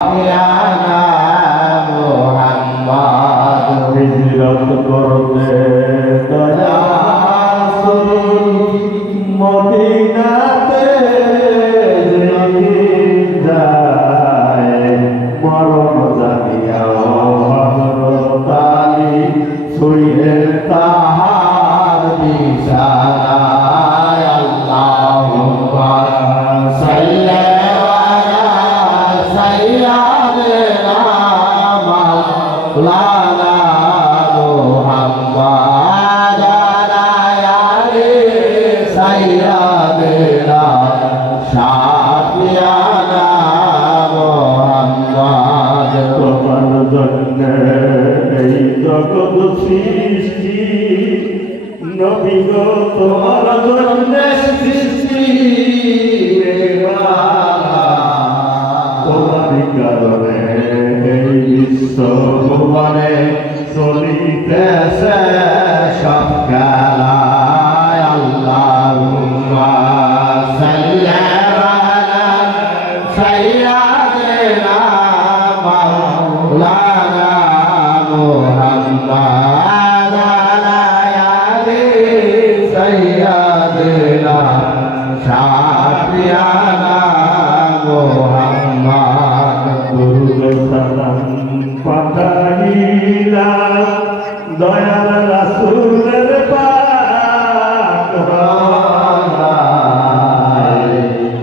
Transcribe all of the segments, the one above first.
সাইয়্যিদানা মুহাম্মদ হিজরত করতে রাসূল মদিনাতে যায় মরণ জানিয়া হযরত আলী শুইলেন তাহার বিছানায় আল্লাহুম্মা সাল্লি আলা সাইয়্যিদিনা মাওলানা মুহাম্মদ আলা আলি সাইয়্যিদিনা শাফিয়ানা মুহাম্মদ। তোমার জন্য এই জগৎ সৃষ্টি নবী গো তোমার জন্য সৃষ্টি তোমার কারণে এই বিশ্ব ভুবনে চলিতেছে সব খেলায় আল্লাহুম্মা সাল্লি আলা সাইয়্যিদিনা মাওলানা মুহাম্মদ আলা আলি সাইয়্যিদিনা শাফিয়ানা মুহাম্মদ। সালাম পাঠাইলা দয়াল রাসূলের পাক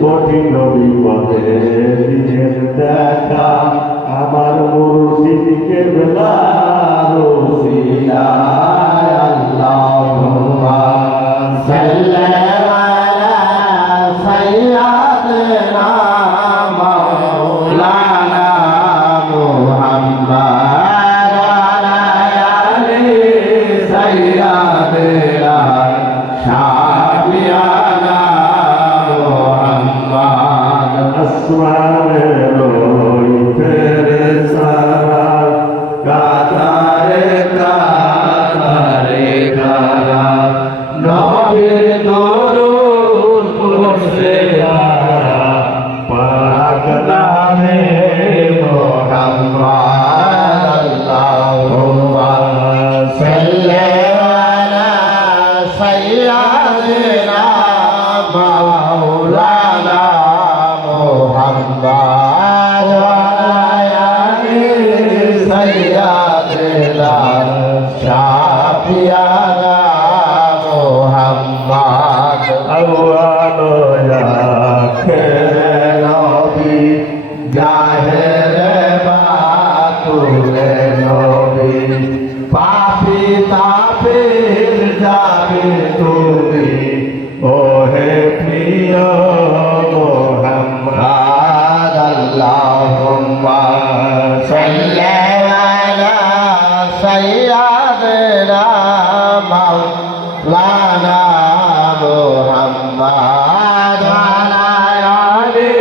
কঠিন বিপদে দিনের দেখা আমার মুর্শিদকে রসিলায় আল্লাহুম্মা সাল্লি আলা সাইয়্যিদিনা মাওলানা মুহাম্মদ আলা আলি সাইয়্যিদিনা শাফিয়ানা মুহাম্মদ। আসমানে রইতে সারা কাতারে কাতারে কারা নবীর দরুদ পড়ছে তারা পাক নামে মুহাম্মদ। আল্লাহুম্মা সাল্লি আলা সাইয়্যিদিনা মাওলানা মুহাম্মদ আলা আলি সাইয়্যিদিনা শাফিয়ানা মুহাম্মদ। আওয়ালো আখেরে নবী জাহেরে বাতুলে নবী পাপী তাপের যাবে তুমি ওহে প্রিয় মুহাম্মদ। আল্লাহুম্মা সাল্লি আলা সাইয়্যিদিনা মাওলানা মুহাম্মদ আলা আলি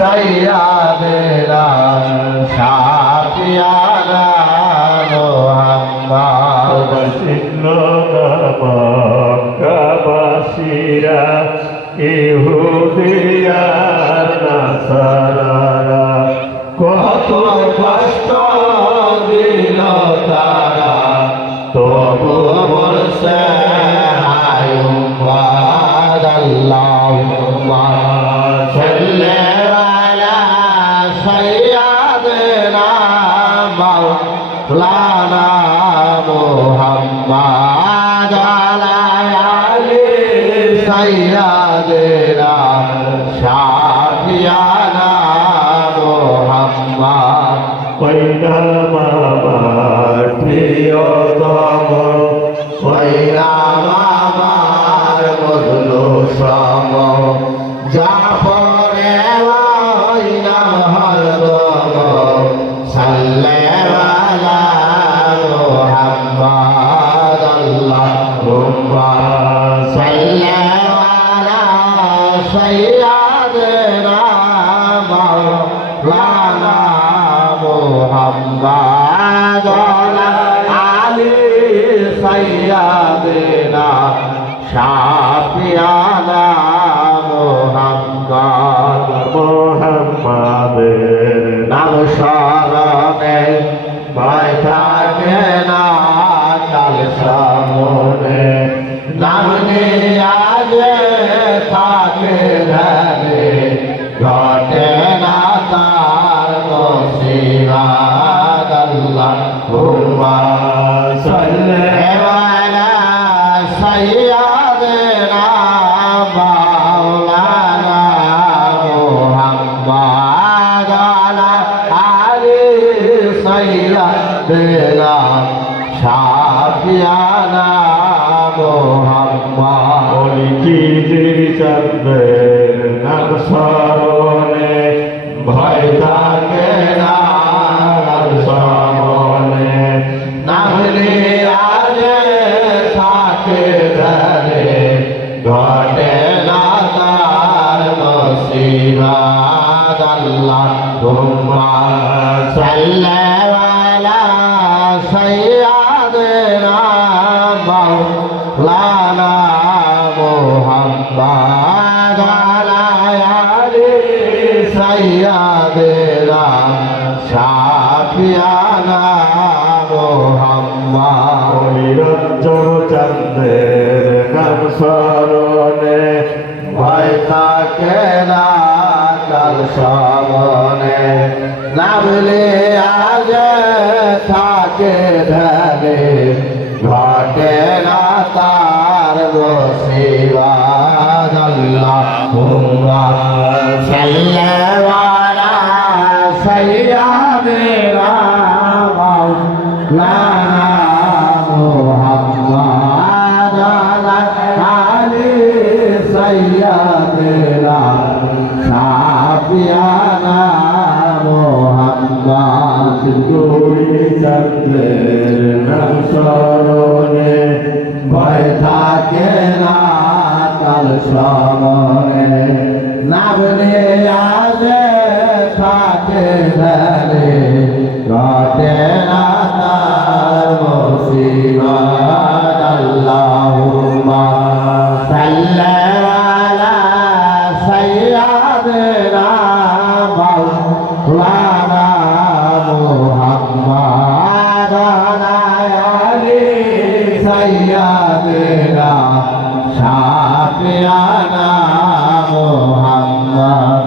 সাইয়্যিদিনা শাফিয়ানা মুহাম্মদ। মক্কাবাসীরা ইহুদিয়া নাসারারা কত কষ্ট দিল তারা তবু বলছে হায় উম্মত। আল্লাহুম্মা সাল্লি আলা সাইয়্যিদিনা মাওলানা মুহাম্মদ আলা আলি সাইয়্যিদিনা শাফিয়ানা মুহাম্মদ। কইনা মামার প্রিয়তম কইনা মামার মধুলো সম জাফরে হইনা হরদম সাল্লি আলা মুহাম্মদ। আল্লাহুম্মা সাল্লি আলা সাইয়্যিদিনা মাওলানা মুহাম্মদ আলা আলি সাইয়্যিদিনা শাফিয়ানা صل على سيدنا مولانا محمد على علي سيدنا شافينا محمد অলিখিজির চন্দ্রের নাম স্মরণে ভয় থাকে না নাম স্মরণে নামলে আজ থাকে ধরে ঘটে না তার মুসিবত আল্লাহুম্মা সাল্লি আলা সাইয়্যিদিনা মাওলানা মুহাম্মদ আলা আলি সাইয়্যিদিনা শাফিয়ানা মুহাম্মদ নিরঞ্জন চন্দ্রের নাম স্মরণে ভয় থাকে না কাল সামনে নামলে আজ থাকে ধরে ঘটে না তার মুসিবত আল্লাহুম্মা সাল্লি আলা সাইয়্যিদিনা মাওলানা মুহাম্মদ আলা আলি সাইয়্যিদিনা শাফিয়ানা মুহাম্মদ গৌরী চন্দ্রের নাম স্মরণে ভয় থাকে না কাল সমনে নামলে আজ থাকে ধরে ঘটে না তার মুসিবত আল্লাহুম্মা সাল্লি আলা সাইয়্যিদিনা মাওলানা মুহাম্মদ আলা আলি সাইয়্যিদিনা শাফিয়ানা মুহাম্মদ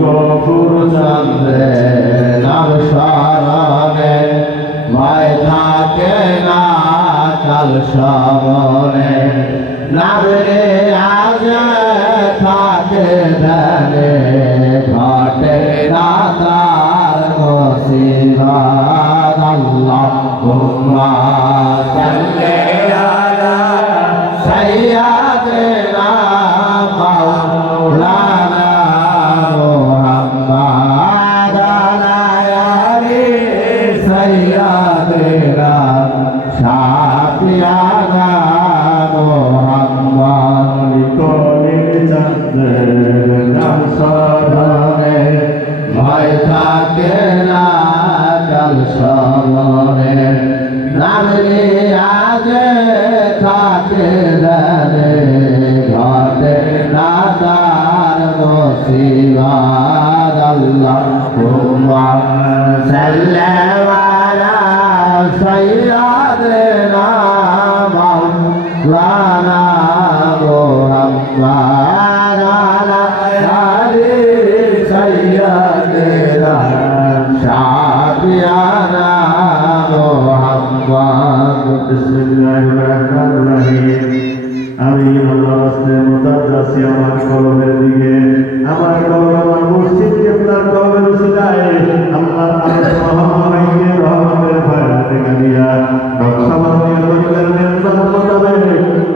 গফুর চন্দ্রের নাম স্মরণে ভয় থাকে না কাল সমনে নামলে আজ থাকে ধরে ঘটে না তার মুসিবত আল্লাহুম্মা সাল্লি আলা সাইয়্যিদিনা মাওলানা মুহাম্মদ আলা আলি সাইয়্যিদিনা শাফিয়ানা মুহাম্মদ কলির চন্দ্রের নাম স্মরণে ভয় থাকে না কাল সমনে নামলে আজ থাকে ধরে ঘটে না তার মুসিবত আল্লাহুম্মা সাল্লি আলা সাইয়্যিদিনা মাওলানা মুহাম্মদ আলা আলি সাইয়্যিদিনা শাফিয়ানা মুহাম্মদ বিসমিল্লাহির রহমানির রহিম আমি আল্লাহর রাস্তায় মুতাজ্জাসি আমার কলমের দিকে আমার কলম আমার মসজিদ কেবলার কলমের উসিলায় আল্লাহর আরশে রহমতের ফায়দা দিয়া নকশবন্দি করিলেন নির্মাণ মোতাবেক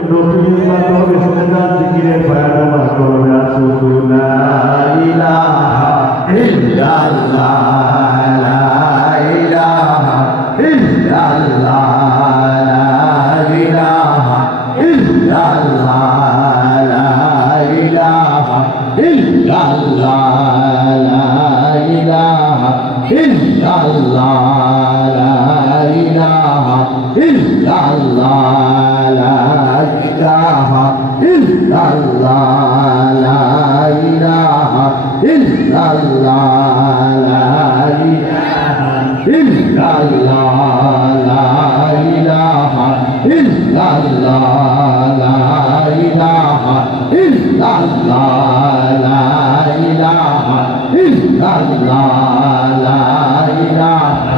নতুন মাত্র ইস্তেদার জিকিরের ফায়দা আমার কলমে আসুক লা ইলাহা ইল্লাল্লাহ লা ইলাহা ইল্লাল্লাহ লা ইলাহা ইল্লাল্লাহ লা ইলাহা ইল্লাল্লাহ লা ইলাহা ইল্লাল্লাহ লা ইলাহা ইল্লাল্লাহ লা ইলাহা ইল্লাল্লাহ লা ইলাহা ইল্লাল্লাহ লা ইলাহা ইল্লাল্লাহ লা ইলাহা ইল্লাল্লাহ লা ইলাহা ইল্লাল্লাহ লা ইলাহা ইল্লাল্লাহ লা ইলাহা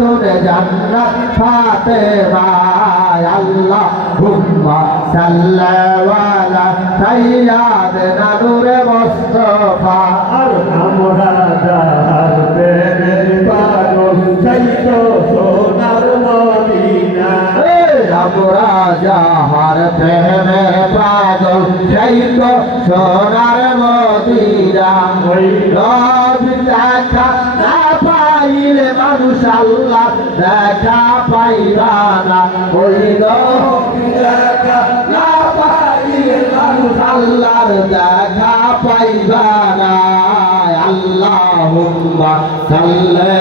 খাতুন জান্নাত ফাতেমা আল্লাহুম্মা সাল্লি আলা সাইয়্যিদিনা নূরে মুস্তাফা আর আমরা যাহার প্রেমের পাগল চাইতো সোনার মদিনা আমরা যাহার প্রেমের পাগল চাইতো সোনার মদিনা ওই নবী দেখা না পাইলে মানুষ আল্লাহ দেখা পাইবা না ওই নবী দেখা না পাইলে মানুষ আল্লাহর দেখা পাইবা না আল্লাহুম্মা সাল্লি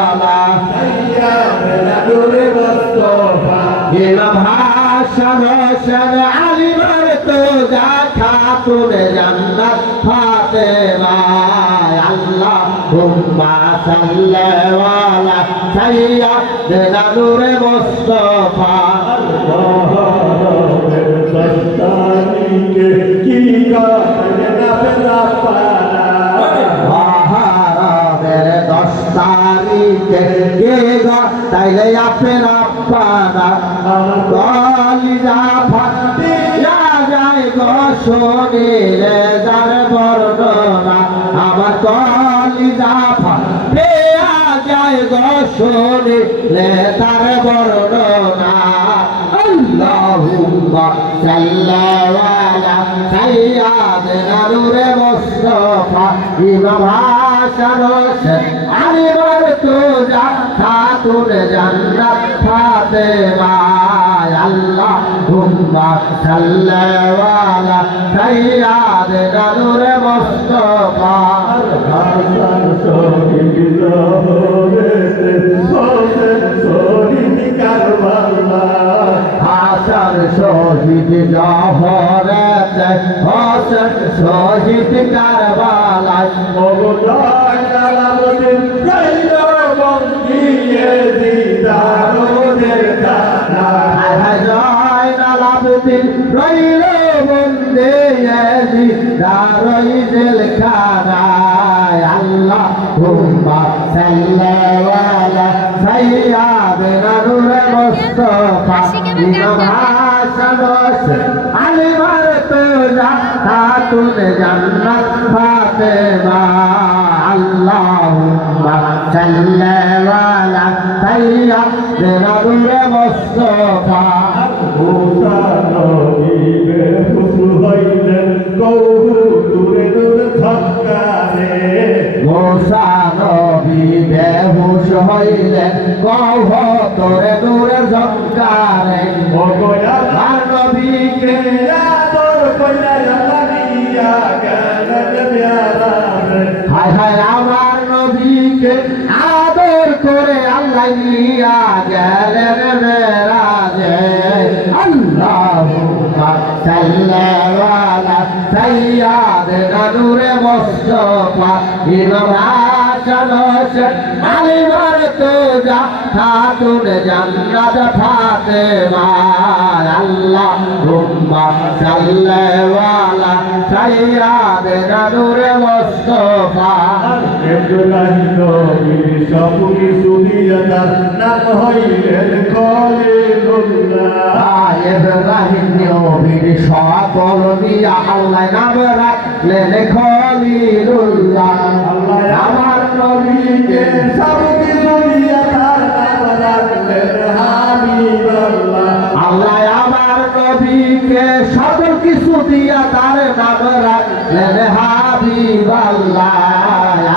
আলা সাইয়্যিদিনা নূরে মুস্তাফা ইমাম হাসান হোসেন আলীর তো দেখা তুলে জান্নাত ফাতেমা আল্লাহুম্মা সাল্লি আলা সাইয়্যিদিনা নূরে মুস্তাফা মহরমের দস্তানিকে কি করে না পেলা পারা মহরমের 10 তারিখে কে গো তাইলে আপনার আব্বানা কলিজা ফাটিয়া যায় গো শুনিলে যার বর্ণনা আমার কলিজা ফাটিয়া যায় গো শুনিলে তার বর্ণনা আল্লাহুম্মা সাল্লি আলা সাইয়্যিদিনা নূরে মুস্তাফা ইমাম হাসান হোসেন আলীর তুজা খাতুন জান্নাত ফাতেমা আল্লাহুম্মা সাল্লি আলা সাইয়্যিদিনা নূরে মুস্তাফা হাসান শহীদ জহরেতে হোসেন শহীদ কারবালা হাসান শহীদ জহরেতে হোসেন শহীদ কারবালায় মগদায় আলাউদ্দিন রইল বন্দিয়ে দিদারোদের খানা জয়নাল আবেদিন রইল বন্দে দারই জেলখানায় আল্লাহুম্মা সাল্লি আলা সাইয়্যিদিনা নূরে মুস্তাফা ইমাম হাসান হোসেন আলীর তুজা খাতুন জান্নাত ফাতেমা আল্লাহুম্মা সাল্লি আলা সাইয়্যিদিনা নূরে মুস্তাফা মুসা নবী বেহুশ হইলেন কৌতুরে নূরে ছক্কারে মুসা নবী বেহুশ হইলেন কওহতরে নূরের ঝঙ্কারে মগয়া আর নবীকে আদর কইরা আল্লাহিয়া গেলেন মিয়ারাজে হায় হায় আমার নবীকে আদর করে আল্লাহ নিয়া গেলেন মেরাজে আল্লাহুম্মা সাল্লি আলা সাইয়্যিদিনা নূরে মুস্তাফা ইমাম হাসান হোসেন আলীর তুজা খাতুন জান্নাত ফাতেমা আল্লাহুম্মা সাল্লি আলা সাইয়্যিদিনা নূরে মুস্তাফা ইব্রাহিম নবীর সব কিছু দিয়া তার নাম হইলেন খলিলুল্লাহ ইব্রাহিম নবীর সকল দিয়া আল্লাহ নাম রাখলেন খলিলুল্লাহ আল্লাহ আমার নবীকে সব কিছু দিয়া তার নাম রাখলেন হাবিবাল্লাহ আল্লাহ আমার নবীকে সকল কিছু দিয়া তার নাম রাখলেন হাবিবাল্লাহ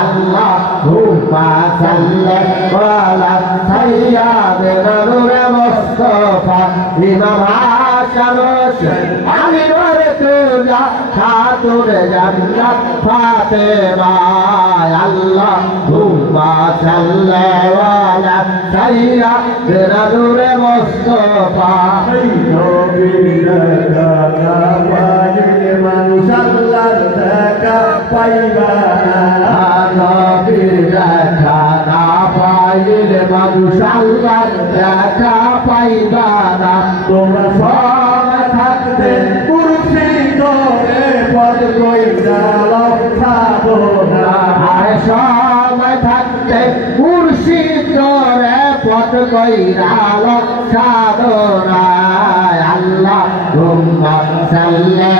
আল্লাহুম্মা সাল্লি আলা সাইয়্যিদিনা নূরে মুস্তাফা ইমাম হাসান হোসেন আলীর তুজা খাতুন জান্নাত ফাতেমা আল্লাহুম্মা সাল্লি আলা সাইয়্যিদিনা নূরে মুস্তাফা সেই নবীর দেখা পাইলে মানুষ আল্লাহর দেখা পাইবা না নবীর দেখা না পাইলে মানুষ আল্লাহর দেখা পাইবা না তোমরা সবাই থাকতে মুর্শিদরে পদ কইরা সাধনা আর সময় থাকতে মুর্শিদ করে কইরাল সাধনায় আল্লাহুম্মা সাল্লি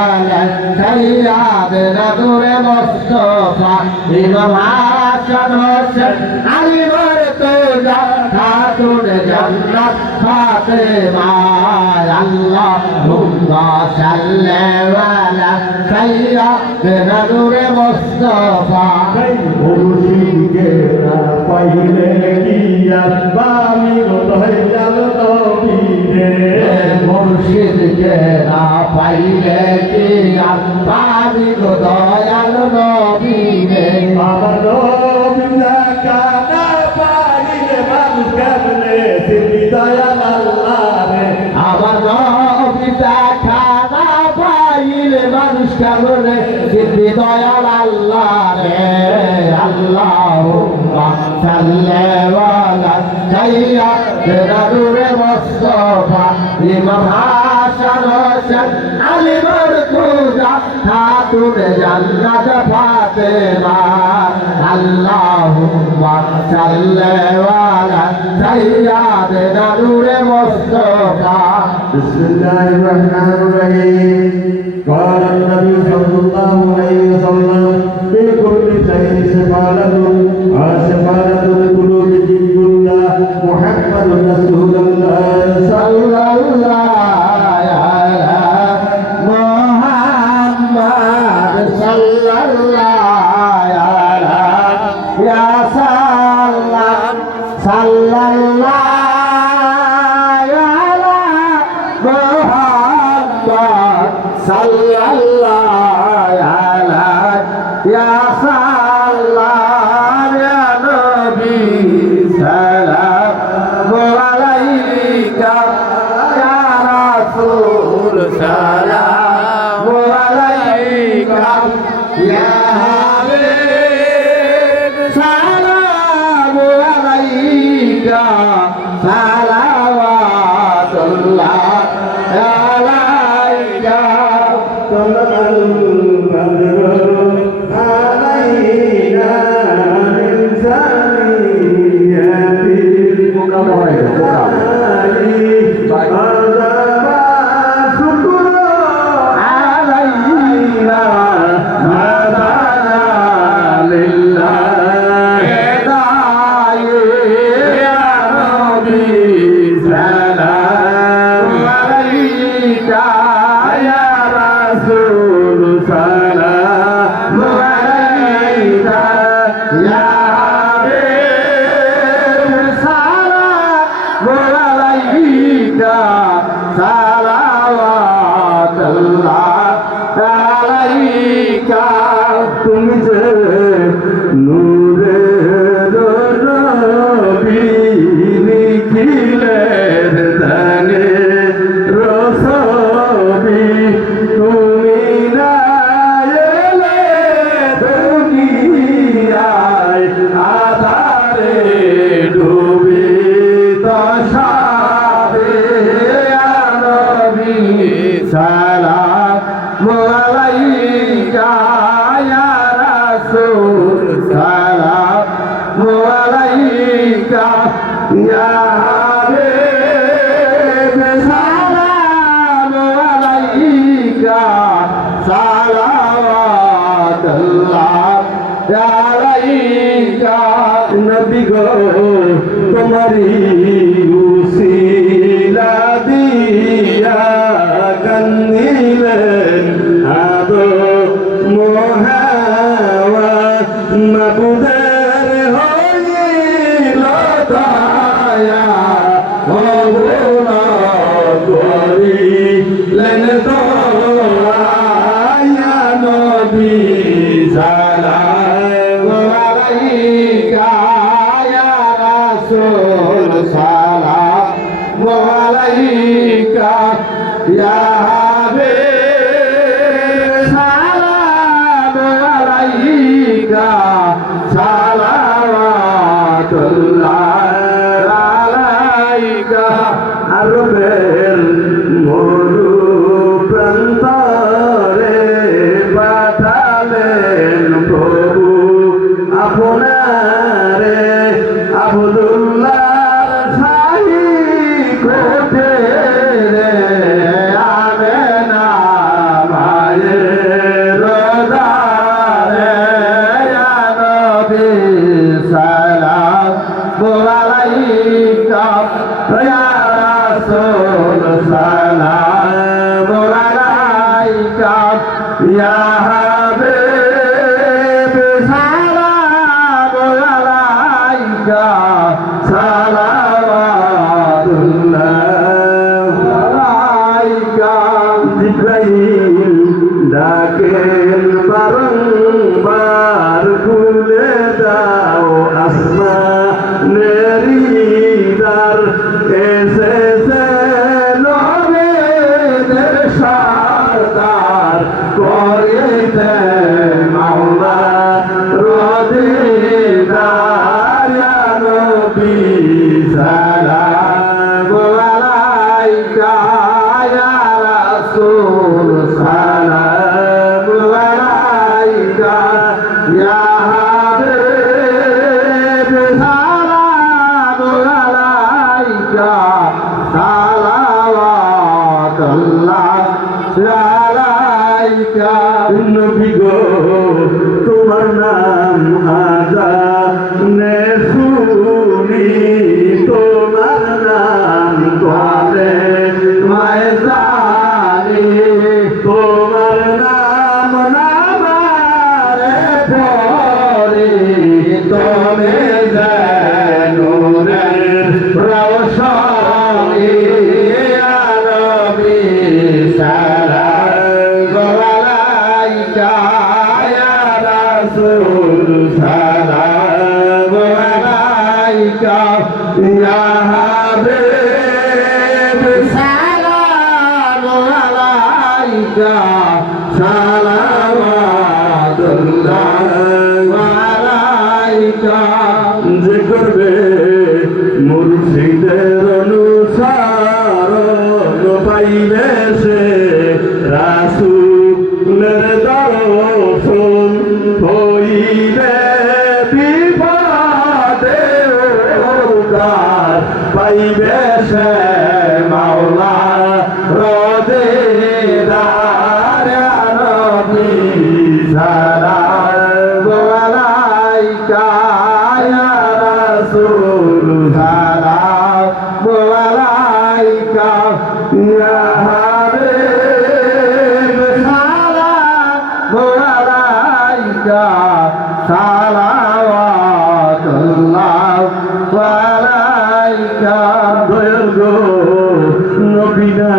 আলা সাইয়্যিদিনা নূরে মুস্তাফা ইমাম হাসান হোসেন আলী মুর্তজা খাতুন জান্নাত ফাতেমা আল্লাহুম্মা সাল্লি আলা সাইয়্যিদিনা নূরে মুস্তাফা মুর্শিদকে না পাইলে কি আব্বামি দয়াল নবীরে মুর্শিদকে না পাইলে কি আব্বামি দয়াল নবীরে আমার নবী কানা পাইলে মানুষ কেমনে সিদ্ধি দয়াল আল্লাহ রে আমার নবীটা খানা পাইলে মানুষ কেমনে সিদ্ধি দয়াল আল্লাহ রে আল্লাহুম্মা সাল্লি আলা সাইয়্যিদিনা নূরে মুস্তাফা ইমাম হাসান হোসেন আলী মুর্তজা খাতুন জান্নাত ফাতেমা আল্লাহুম্মা সাল্লি আলা সাইয়্যিদিনা নূরে মুস্তাফা বিসমিল্লাহির রহমানির রহিম قال النبي صلى الله عليه وسلم بكل شيء سفالة وسفالة القلوب جد الله محمد رسول الله صلى الله محمد صلى الله يا سلام صلى الله صلى الله يا سلام يا نبي سلام عليك يا رسول سلام عليك يا حبيب سلام عليك صلوات الله عليك طلع البدر علينا من ثنيات علينا ماذا لله يا نبي سلام عليك يا رسول سلام عليك يا حبيب سلام عليك صلوات الله عليك তুমি যে নূরের নবী নিখিলের দানে রসবি তুমি না এলে দুনিয়ায় আধারে ডুবি দশাবে নবী سلام عليك يا رسول سلام عليك يا حبيب سلام عليك صلوات الله عليك নবী গো তোমারি উসিলা দিয়া কান্দিলেন আদো মোহাওয়া মাবুদের হইল দয়া অবুল করিলেন দয়া নবী সালাম আলাইকা ইয়া রাসূল সালাম আলাইকা ইয়া হাবিব সালাম আলাইকা সালাওয়াতুল্লাহ আলাইকা আরবের মরু প্রান্তরে পাঠালেন প্রভু আপনারে আব্দুল্লাহ হাবিব সালাম আলাইকা সালাওয়াতুল্লাহ আলাইকা জিব্রাইল ডাকেন বারংবার খুলে দাও আসমানেরি দ্বার এসেছে নবীদের সরদার করিতে মাওলা রদিদার ইয়া নবী সালাম আলাইকা ইয়া রাসূল সালাম আলাইকা ইয়া হাবিব সালাম আলাইকা সালাওয়াতুল্লাহ আলাইকা নবী গো তোমার নাম আজানে শুনি তোমার নাম তোলে ময়দানি তোমার নাম নামারে পরে তুমি জানুরের রওশনী ইয়া নবী সালাম আলাইকা ইয়া রাসূল সালাম আলাইকা ইয়া হাবিব সালাম আলাইকা সালাওয়াতুল্লাহ আলাইকা যে করবে মুর্শিদের অনুসরণ পাইবে সে রাসূলের দর্শন হইবে বিপদে উদ্ধার পাইবে সে মাওলা রদিদার ইয়া নবী সালাম আলাইকা ইয়া রাসূল সালাম আলাইকা ইয়া হাবিব সালাম আলাইকা সালাওয়াতুল্লাহ আলাইকা দয়াল গো নবী না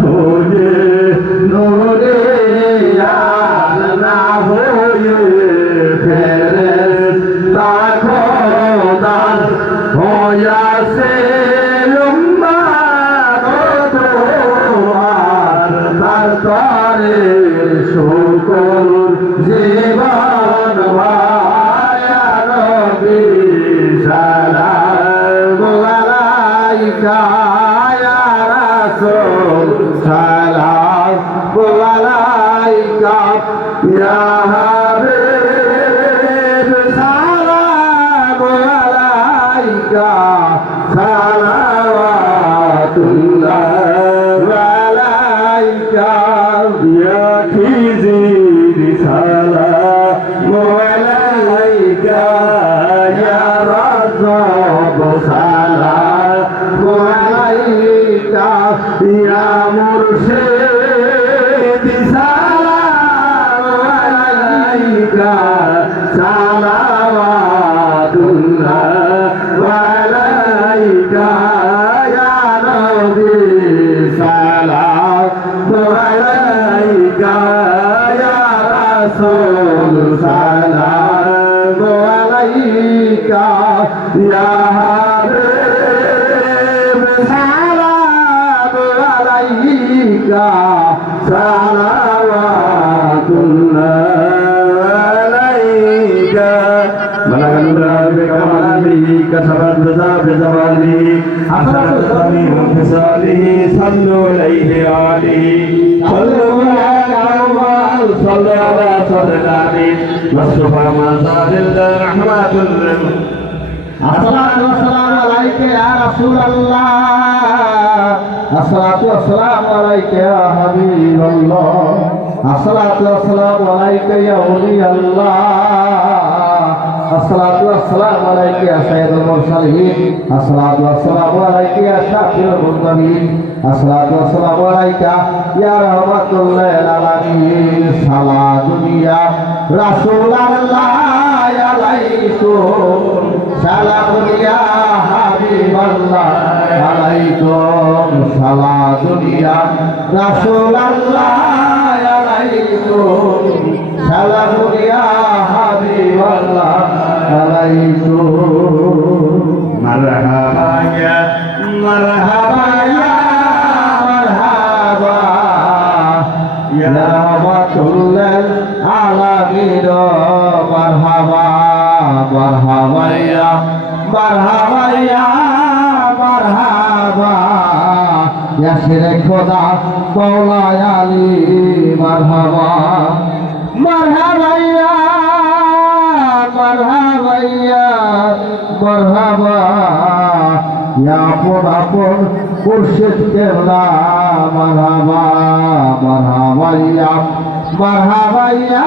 হয়ে নূরে আল্লাহ হয়ে ফেরেশতা খোদার হইয়াছে উম্মত তোমার তার তরে শুকর জীবন ভায়া নবী সালাম আলাইকা ইয়া রাসূল সালাম আলাইকা ইয়া হাবিব সালাম আলাইকা সালাওয়াতুল্লাহ আলাইকা ইয়া খিজির সালাম আলাইকা ইয়া রাজ্জাব সালাম আলাইকা ইয়া মুরশিদ সালাম আলাইকা সালাওয়াতুল্লাহ আলাইকা ইয়া নবী সালাম আলাইকা ইয়া রাসূল সালাম আলাইকা ইয়া হাবিব সালাম আলাইকা সালাওয়াতুল্লাহ আলাইকা بلغنا بكماله كسبت بزواله حسنت سميع انفصاله صلوا عليه آله صلوا صلوا على صدر مصطفى مزار الله رحمة الله الصلاة والسلام عليك يا رسول الله الصلاة والسلام عليك يا حبيب الله الصلاة والسلام عليك يا ولي الله الصلاة والسلام عليك يا سيد المرسلين الصلاة والسلام عليك يا شافي المذنبين الصلاة والسلام عليك يا رحمة للعالمين صلاة يا رسول الله عليكم سلام يا حبيب الله عليكم صلاة يا رسول الله عليكم سلام يا حبيب الله عليكم مرحبا يا مرحبا يا مرحبا يا رحمة للعالمين مرحبا مرحبا يا مرحبا يا مرحبا يا شيخ خدا مولاي علي مرحبا مرحبا يا مرحبا يا مرحبا يا مرحبا مرشد كبلا مرحبا مرحبا يا مرحبا يا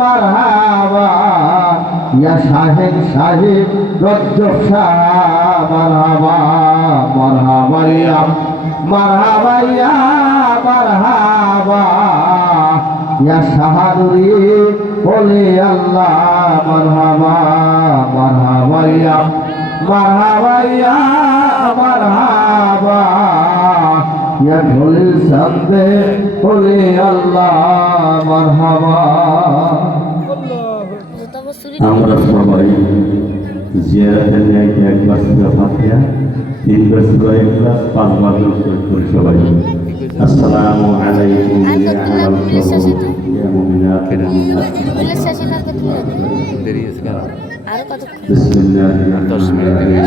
مرحبا يا شاهد شاهد رجب شاه مرحبا مرحبا يا مرحبا يا مرحبا يا شهادري ولي الله مرحبا مرحبا يا مرحبا يا مرحبا يا كل سنده ولي الله مرحبا আমরা সবাই জিয়ারতের ন্যায় এক গ্লাস ফাতিহা 3 গ্লাস করে গ্লাস 5 বার করে সবাই আসসালামু আলাইকুম ইয়া ইয়া মুমিনাত বিসমিল্লাহির রহমানির রহিম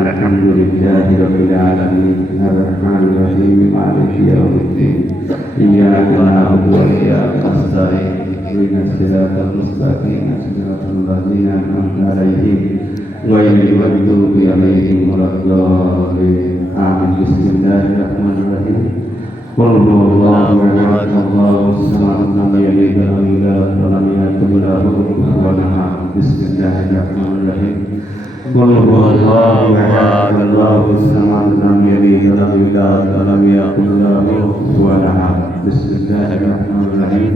আলহামদুলিল্লাহি রাব্বিল আলামিন আর-রাহমানির রহিম মালিকি ইয়াউমিদ্দিন ইয়্যাকা না'বুদু ওয়া ইয়্যাকা নাস্তাঈন اهدنا الصراط المستقيم صراط الذين أنعمت عليهم غير المغضوب عليهم ولا الضالين آمين بسم الله الرحمن الرحيم قل هو الله أحد الله الصمد لم يلد ولم يولد ولم يكن له كفوا أحد بسم الله الرحمن الرحيم قل هو الله أحد الله الصمد لم يلد ولم يولد ولم يكن له كفوا أحد بسم الله الرحمن الرحيم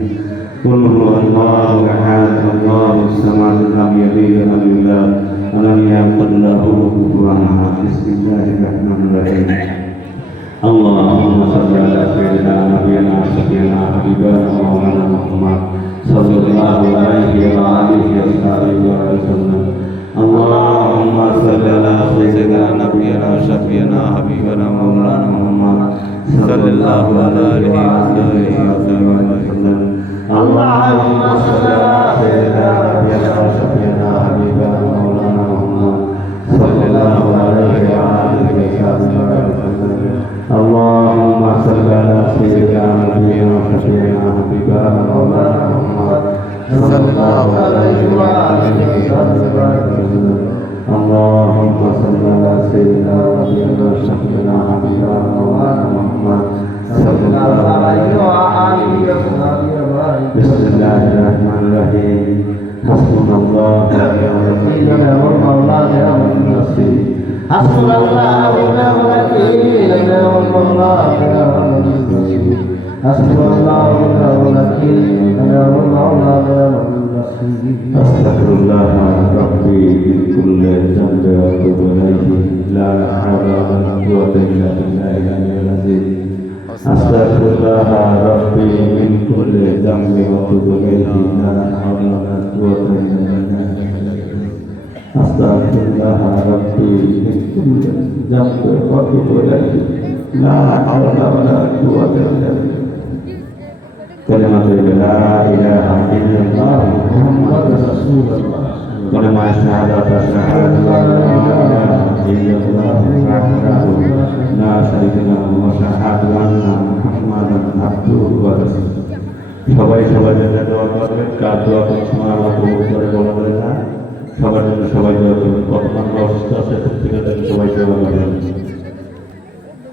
قل هو الله أحد الله الصمد لم يلد ولم يولد ولم يكن له كفوا أحد بسم الله الرحمن الرحيم اللهم صل على سيدنا نبينا وشفيعنا حبيبنا مولانا محمد صلى الله عليه وعلى آله وصحبه وسلم اللهم صل على سيدنا نبينا وشفيعنا حبيبنا مولانا محمد صلى الله عليه وسلم اللهم صل على سيدنا نبينا وشفيعنا حبيبنا مولانا محمد صلى الله عليه وآله وسلم اللهم صل على سيدنا نبينا وشفيعنا حبيبنا مولانا محمد صلى الله عليه وآله وسلم اللهم صل على سيدنا نبينا وشفيعنا حبيبنا مولانا محمد صلى الله عليه وآله وسلم بسم الله الرحمن الرحيم حسبنا الله ونعم الوكيل والمولى ونعم النصير حسبنا الله ونعم الوكيل والمولى ونعم النصير حسبنا الله ونعم الوكيل ونعم المولى ونعم النصير أستغفر الله ربي من كل ذنب وأتوب إليه لا حول ولا قوة إلا بالله العلي العظيم أستغفر الله ربي من كل ذنب وأتوب إليه لا حول ولا قوة إلا بالله أستغفر الله ربي من كل ذنب وأتوب إليه لا حول ولا قوة إلا بالله كلمة لا إله إلا الله محمد رسول الله كلمة شهادة شهادة لا إله إلا الله وحده لا شريك له وشهادة أن محمدا عبده ورسوله সবাই সবাই যাতে দোয়া করবেন কার দোয়া করছেন আল্লাহ কবুল করে বলা বলে না সবার জন্য সবাই দোয়া করবেন কত মানুষ অসুস্থ আছে প্রত্যেকের জন্য সবাই